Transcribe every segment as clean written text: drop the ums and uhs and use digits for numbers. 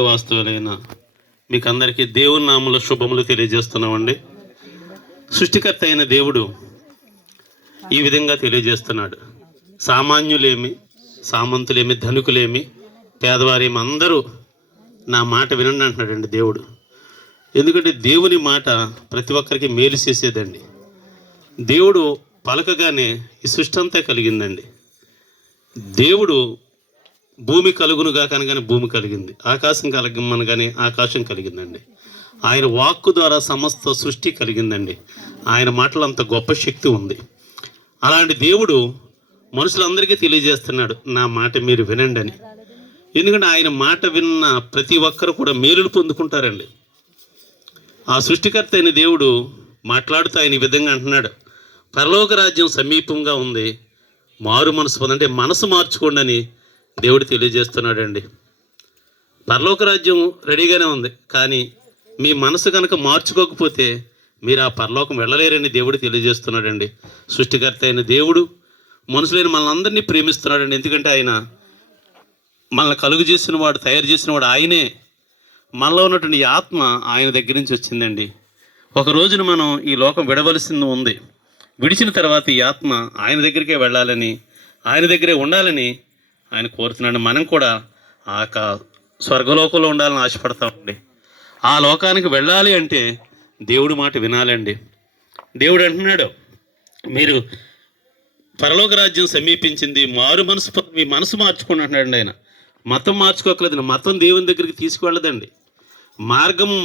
వాస్తవులైన మీకు అందరికీ దేవుని నామములో శుభములు తెలియజేస్తున్నామండి. సృష్టికర్త అయిన దేవుడు ఈ విధంగా తెలియజేస్తున్నాడు. సామాన్యులేమి, సామంతులేమి, ధనికులేమి, పేదవారేమి అందరూ నా మాట వినండి అంటున్నాడండి దేవుడు. ఎందుకంటే దేవుని మాట ప్రతి ఒక్కరికి మేలు చేసేదండి. దేవుడు పలకగానే ఈ సృష్టి అంతా కలిగిందండి. దేవుడు భూమి కలుగునుగా కనగానే భూమి కలిగింది, ఆకాశం కలగమనగానే ఆకాశం కలిగిందండి. ఆయన వాక్కు ద్వారా సమస్త సృష్టి కలిగిందండి. ఆయన మాటలు అంత గొప్ప శక్తి ఉంది. అలాంటి దేవుడు మనుషులందరికీ తెలియజేస్తున్నాడు, నా మాట మీరు వినండి అని. ఎందుకంటే ఆయన మాట విన్న ప్రతి ఒక్కరు కూడా మేలులు పొందుకుంటారండి. ఆ సృష్టికర్త అయిన దేవుడు మాట్లాడుతూ ఆయన ఈ విధంగా అంటున్నాడు, పరలోక రాజ్యం సమీపంగా ఉంది, మారు మనసు పొందండి, మనసు మార్చుకోండి అని దేవుడు తెలియజేస్తున్నాడండి. పరలోక రాజ్యం రెడీగానే ఉంది, కానీ మీ మనసు కనుక మార్చుకోకపోతే మీరు ఆ పరలోకం వెళ్ళలేరని దేవుడు తెలియజేస్తున్నాడండి. సృష్టికర్త అయిన దేవుడు మనుషులైన మనల్ని ప్రేమిస్తున్నాడండి. ఎందుకంటే ఆయన మనల్ని కలుగు చేసిన వాడు, తయారు చేసిన వాడు ఆయనే. మనలో ఉన్నటువంటి ఆత్మ ఆయన దగ్గర నుంచి వచ్చిందండి. ఒక రోజున మనం ఈ లోకం విడవలసింది ఉంది. విడిచిన తర్వాత ఈ ఆత్మ ఆయన దగ్గరికే వెళ్ళాలని, ఆయన దగ్గరే ఉండాలని ఆయన కోరుతున్నాడు. మనం కూడా ఆ స్వర్గలోకంలో ఉండాలని ఆశపడతామండి. ఆ లోకానికి వెళ్ళాలి అంటే దేవుడి మాట వినాలండి. దేవుడు అంటున్నాడు, మీరు పరలోక రాజ్యం సమీపించింది, మారు మనసు, మీ మనసు మార్చుకోండి అంటున్నాడండి. ఆయన మతం మార్చుకోకలేదండి. మతం దేవుని దగ్గరికి తీసుకువెళ్ళదండి, మార్గము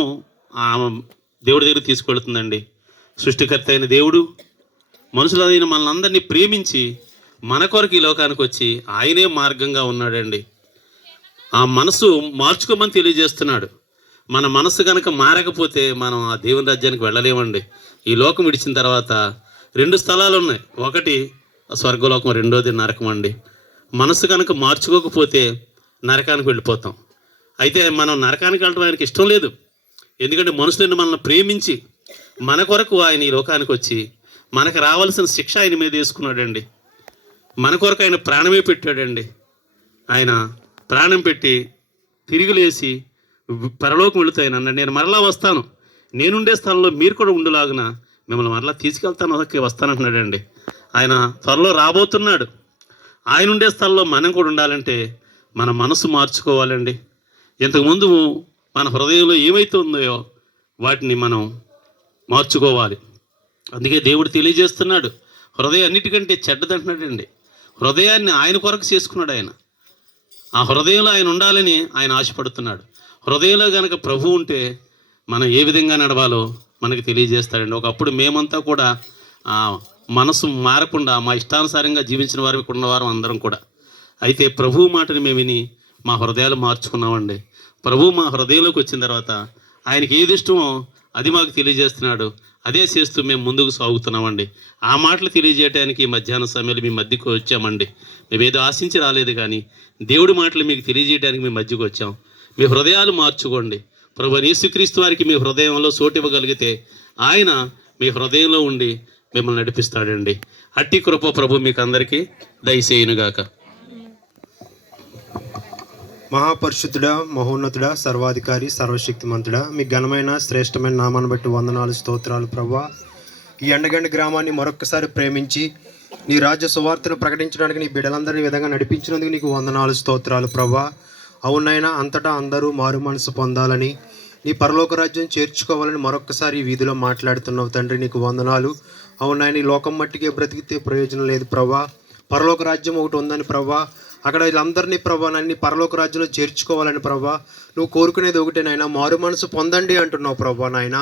దేవుడి దగ్గరికి తీసుకువెళ్తుందండి. సృష్టికర్త అయిన దేవుడు మనుషులైన మనల్ని ప్రేమించి మన కొరకు ఈ లోకానికి వచ్చి ఆయనే మార్గంగా ఉన్నాడండి. ఆ మనసు మార్చుకోమని తెలియజేస్తున్నాడు. మన మనసు కనుక మారకపోతే మనం ఆ దేవుని రాజ్యానికి వెళ్ళలేమండి. ఈ లోకం విడిచిన తర్వాత 2 స్థలాలు ఉన్నాయి, ఒకటి స్వర్గలోకం, రెండోది నరకం అండి. మనసు కనుక మార్చుకోకపోతే నరకానికి వెళ్ళిపోతాం. అయితే మనం నరకానికి వెళ్ళడం ఆయనకి ఇష్టం లేదు. ఎందుకంటే మనుషులను మనల్ని ప్రేమించి మన కొరకు ఆయన ఈ లోకానికి వచ్చి మనకు రావాల్సిన శిక్ష ఆయన మీద వేసుకున్నాడండి. మన కొరకు ఆయన ప్రాణమే పెట్టాడండి. ఆయన ప్రాణం పెట్టి తిరిగి లేచి పరలోకం వెళుతాయి అన్నాడు, నేను మరలా వస్తాను, నేనుండే స్థలంలో మీరు కూడా ఉండేలాగున మిమ్మల్ని మరలా తీసుకెళ్తాను, వస్తానంటున్నాడండి. ఆయన త్వరలో రాబోతున్నాడు. ఆయన ఉండే స్థలంలో మనం కూడా ఉండాలంటే మన మనసు మార్చుకోవాలండి. ఇంతకుముందు మన హృదయంలో ఏమైతే ఉందో వాటిని మనం మార్చుకోవాలి. అందుకే దేవుడు తెలియజేస్తున్నాడు, హృదయం అన్నిటికంటే చెడ్డదంటున్నాడండి. హృదయాన్ని ఆయన కొరకు చేసుకున్నాడు ఆయన. ఆ హృదయంలో ఆయన ఉండాలని ఆయన ఆశపడుతున్నాడు. హృదయంలో కనుక ప్రభు ఉంటే మనం ఏ విధంగా నడవాలో మనకు తెలియజేస్తాడండి. ఒకప్పుడు మేమంతా కూడా మనసు మారకుండా మా ఇష్టానుసారంగా జీవించిన వారు ఇక్కడ ఉన్నవారు అందరం కూడా. అయితే ప్రభు మాటని మేము విని మా హృదయాలు మార్చుకున్నామండి. ప్రభు మా హృదయంలోకి వచ్చిన తర్వాత ఆయనకి ఏది ఇష్టమో అది మాకు తెలియజేస్తున్నాడు. అదే చేస్తూ మేము ముందుకు సాగుతున్నామండి. ఆ మాటలు తెలియజేయడానికి మధ్యాహ్న సమయంలో మీ మధ్యకు వచ్చామండి. మేమేదో ఆశించి రాలేదు, కానీ దేవుడి మాటలు మీకు తెలియజేయడానికి మీ మధ్యకు వచ్చాం. మీ హృదయాలు మార్చుకోండి. ప్రభు యేసుక్రీస్తు వారికి మీ హృదయంలో చోటు ఇవ్వగలిగితే ఆయన మీ హృదయంలో ఉండి మిమ్మల్ని నడిపిస్తాడండి. అట్టి కృప ప్రభు మీకు అందరికీ దయచేయునుగాక. మహాపరిశుద్ధుడా, మహోన్నతుడా, సర్వాధికారి, సర్వశక్తిమంతుడా, మీ ఘనమైన శ్రేష్టమైన నామాన్ని బట్టి వందనాలు, స్తోత్రాలు ప్రభా. ఈ ఎండగండి గ్రామాన్ని మరొక్కసారి ప్రేమించి నీ రాజ్య సువార్తను ప్రకటించడానికి నీ బిడ్డలందరినీ విధంగా నడిపించినందుకు నీకు వందనాలు, స్తోత్రాలు ప్రభా. అవునైనా అంతటా అందరూ మారు మనసు పొందాలని, నీ పరలోక రాజ్యం చేర్చుకోవాలని మరొక్కసారి ఈ వీధిలో మాట్లాడుతున్నావు తండ్రి, నీకు వందనాలు. అవునాయన, ఈ లోకం మట్టికే బ్రతికితే ప్రయోజనం లేదు ప్రభా. పరలోక రాజ్యం ఒకటి ఉందని ప్రభా, అక్కడ వీళ్ళందరినీ ప్రభా నన్ను పరలోక రాజ్యంలో చేర్చుకోవాలని ప్రభా నువ్వు కోరుకునేది ఒకటే నాయన, మారు మనసు పొందండి అంటున్నావు ప్రభా నాయన.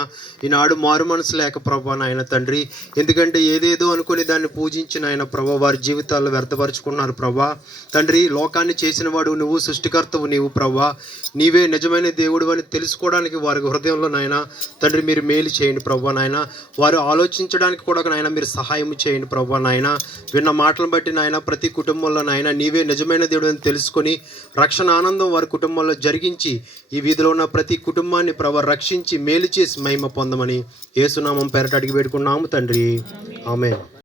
ఈనాడు మారు మనసు లేక ప్రభా నాయన తండ్రి, ఎందుకంటే ఏదేదో అనుకుని దాన్ని పూజించిన ఆయన ప్రభా వారి జీవితాల్లో వ్యర్థపరుచుకున్నారు ప్రభా తండ్రి. లోకాన్ని చేసిన వాడు నువ్వు, సృష్టికర్తవు నీవు ప్రభా, నీవే నిజమైన దేవుడు అని తెలుసుకోవడానికి వారి హృదయంలో నాయన తండ్రి మీరు మేలు చేయండి ప్రభా నాయన. వారు ఆలోచించడానికి కూడా నాయన మీరు సహాయం చేయండి ప్రభా నాయన. విన్న మాటలను బట్టి నాయన ప్రతి కుటుంబంలో నాయన నీవే నిజమైన దేవుడు అని తెలుసుకొని రక్షణ ఆనందం వారి కుటుంబంలో జరిగించి ఈ వీధిలో ఉన్న ప్రతి కుటుంబాన్ని ప్రభు రక్షించి మేలు చేసి మహిమ పొందమని యేసునామం పేరట అడిగి పెట్టుకున్నాము తండ్రి, ఆమేన్.